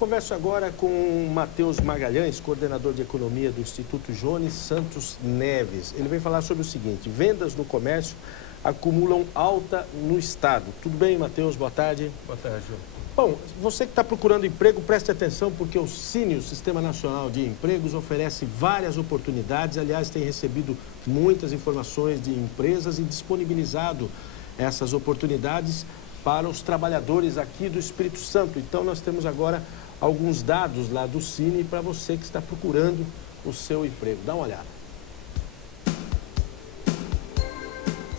converso agora com Matheus Magalhães, coordenador de economia do Instituto Jones Santos Neves. Ele vem falar sobre o seguinte: vendas no comércio acumulam alta no estado. Tudo bem, Matheus? Boa tarde. Boa tarde, João. Bom, você que está procurando emprego, preste atenção, porque o Cine, o Sistema Nacional de Empregos, oferece várias oportunidades. Aliás, tem recebido muitas informações de empresas e disponibilizado essas oportunidades para os trabalhadores aqui do Espírito Santo. Então, nós temos agora alguns dados lá do Cine para você que está procurando o seu emprego. Dá uma olhada.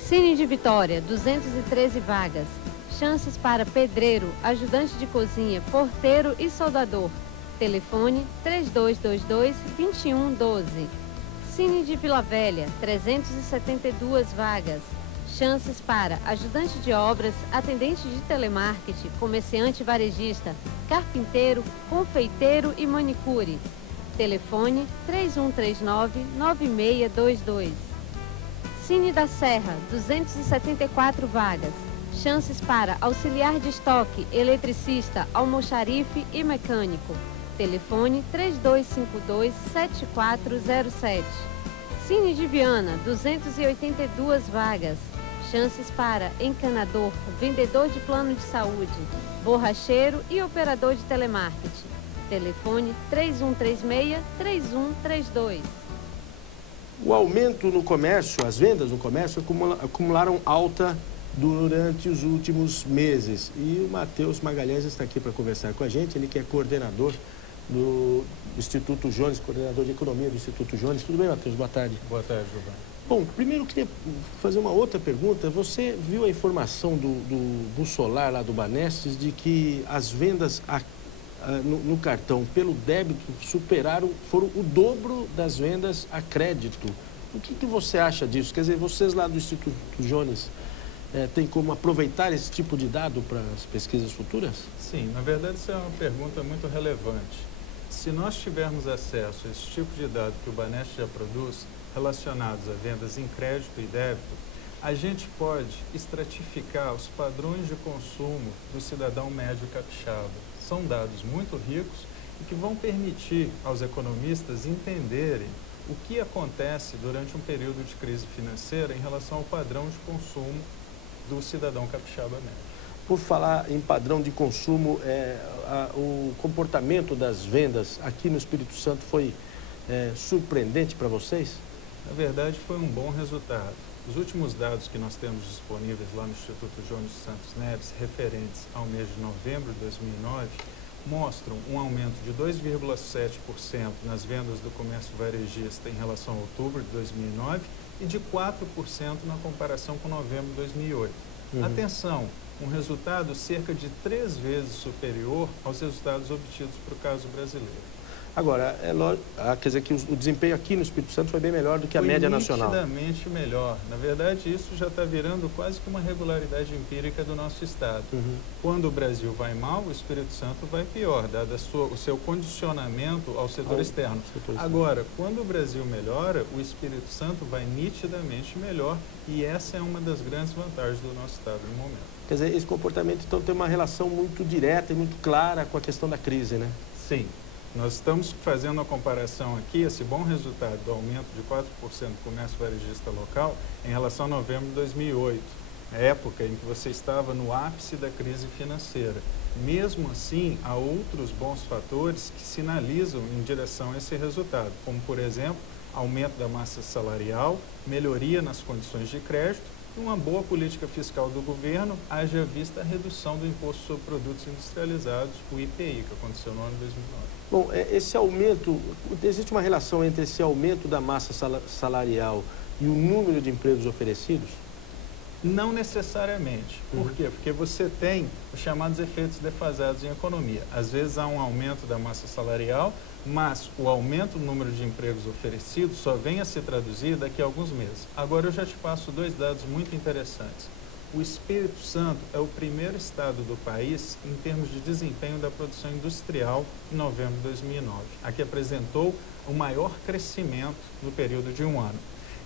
Cine de Vitória, 213 vagas. Chances para pedreiro, ajudante de cozinha, porteiro e soldador. Telefone 3222-2112. Cine de Vila Velha, 372 vagas. Chances para ajudante de obras, atendente de telemarketing, comerciante varejista, carpinteiro, confeiteiro e manicure. Telefone 3139-9622. Cine da Serra, 274 vagas. Chances para auxiliar de estoque, eletricista, almoxarife e mecânico. Telefone 3252-7407. Cine de Viana, 282 vagas. Chances para encanador, vendedor de plano de saúde, borracheiro e operador de telemarketing. Telefone 3136-3132. O aumento no comércio, as vendas no comércio acumularam alta durante os últimos meses. E o Matheus Magalhães está aqui para conversar com a gente. Ele que é coordenador do Instituto Jones, coordenador de economia do Instituto Jones. Tudo bem, Matheus? Boa tarde. Boa tarde, Giovanni. Bom, primeiro eu queria fazer uma outra pergunta. Você viu a informação do Solar lá do Banestes de que as vendas no cartão pelo débito foram o dobro das vendas a crédito. O que você acha disso? Quer dizer, vocês lá do Instituto Jones têm como aproveitar esse tipo de dado para as pesquisas futuras? Sim, na verdade isso é uma pergunta muito relevante. Se nós tivermos acesso a esse tipo de dado que o Banestes já produz, relacionados a vendas em crédito e débito, a gente pode estratificar os padrões de consumo do cidadão médio capixaba. São dados muito ricos e que vão permitir aos economistas entenderem o que acontece durante um período de crise financeira em relação ao padrão de consumo do cidadão capixaba médio. Por falar em padrão de consumo, o comportamento das vendas aqui no Espírito Santo foi surpreendente para vocês? Na verdade, foi um bom resultado. Os últimos dados que nós temos disponíveis lá no Instituto Jones Santos Neves, referentes ao mês de novembro de 2009, mostram um aumento de 2,7% nas vendas do comércio varejista em relação a outubro de 2009 e de 4% na comparação com novembro de 2008. Atenção, um resultado cerca de 3 vezes superior aos resultados obtidos para o caso brasileiro. Agora, quer dizer que o desempenho aqui no Espírito Santo foi bem melhor do que a média nacional. Foi nitidamente melhor. Na verdade, isso já está virando quase que uma regularidade empírica do nosso estado. Quando o Brasil vai mal, o Espírito Santo vai pior, dado o seu condicionamento ao setor externo. Agora, quando o Brasil melhora, o Espírito Santo vai nitidamente melhor e essa é uma das grandes vantagens do nosso estado no momento. Quer dizer, esse comportamento então tem uma relação muito direta e muito clara com a questão da crise, né? Sim. Nós estamos fazendo a comparação aqui, esse bom resultado do aumento de 4% do comércio varejista local em relação a novembro de 2008, a época em que você estava no ápice da crise financeira. Mesmo assim, há outros bons fatores que sinalizam em direção a esse resultado, como, por exemplo, aumento da massa salarial, melhoria nas condições de crédito e uma boa política fiscal do governo, haja vista a redução do imposto sobre produtos industrializados, o IPI, que aconteceu no ano de 2009. Bom, esse aumento, existe uma relação entre esse aumento da massa salarial e o número de empregos oferecidos? Não necessariamente. Por quê? Porque você tem os chamados efeitos defasados em economia. Às vezes há um aumento da massa salarial, mas o aumento do número de empregos oferecidos só vem a se traduzir daqui a alguns meses. Agora eu já te passo 2 dados muito interessantes. O Espírito Santo é o primeiro estado do país em termos de desempenho da produção industrial em novembro de 2009. Aqui apresentou o maior crescimento no período de um ano.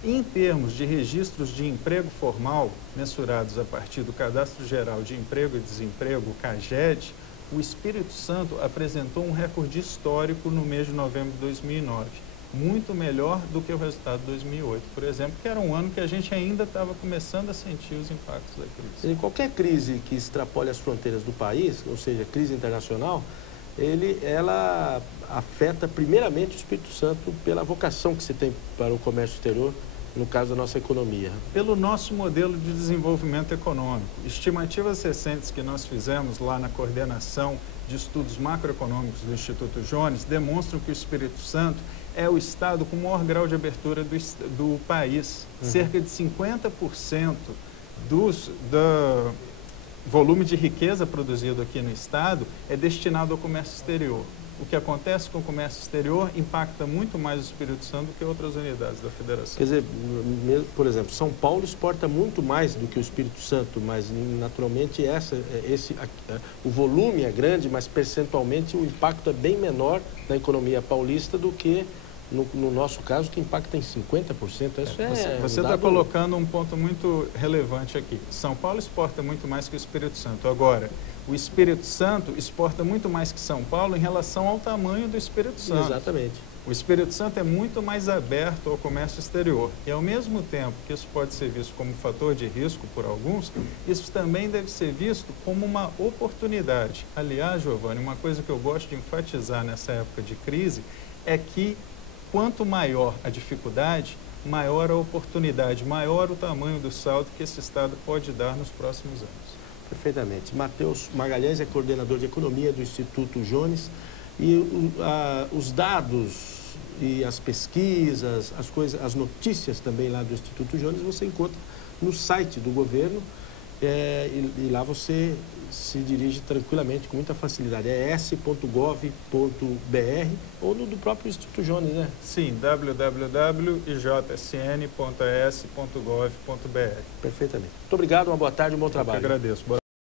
Em termos de registros de emprego formal, mensurados a partir do Cadastro Geral de Emprego e Desemprego, o CAGED, O Espírito Santo apresentou um recorde histórico no mês de novembro de 2009, muito melhor do que o resultado de 2008, por exemplo, que era um ano que a gente ainda estava começando a sentir os impactos da crise. Em qualquer crise que extrapole as fronteiras do país, ou seja, crise internacional, ela afeta primeiramente o Espírito Santo pela vocação que se tem para o comércio exterior, no caso da nossa economia. Pelo nosso modelo de desenvolvimento econômico, estimativas recentes que nós fizemos lá na coordenação de estudos macroeconômicos do Instituto Jones demonstram que o Espírito Santo é o estado com o maior grau de abertura do país. Cerca de 50% do volume de riqueza produzido aqui no estado é destinado ao comércio exterior. O que acontece com o comércio exterior impacta muito mais o Espírito Santo do que outras unidades da federação. Quer dizer, por exemplo, São Paulo exporta muito mais do que o Espírito Santo, mas naturalmente o volume é grande, mas percentualmente o impacto é bem menor na economia paulista do que, no nosso caso, que impacta em 50%. Você está colocando um ponto muito relevante aqui. São Paulo exporta muito mais que o Espírito Santo. Agora, o Espírito Santo exporta muito mais que São Paulo em relação ao tamanho do Espírito Santo. Exatamente. O Espírito Santo é muito mais aberto ao comércio exterior. E, ao mesmo tempo que isso pode ser visto como um fator de risco por alguns, isso também deve ser visto como uma oportunidade. Aliás, Giovanni, uma coisa que eu gosto de enfatizar nessa época de crise é que, quanto maior a dificuldade, maior a oportunidade, maior o tamanho do saldo que esse Estado pode dar nos próximos anos. Perfeitamente. Matheus Magalhães é coordenador de economia do Instituto Jones e os dados e as pesquisas, as notícias também lá do Instituto Jones você encontra no site do governo e lá você se dirige tranquilamente, com muita facilidade. É s.gov.br ou no do próprio Instituto Jones, né? Sim, www.ijsn.es.gov.br. Perfeitamente. Muito obrigado, uma boa tarde, um bom trabalho. Eu que agradeço.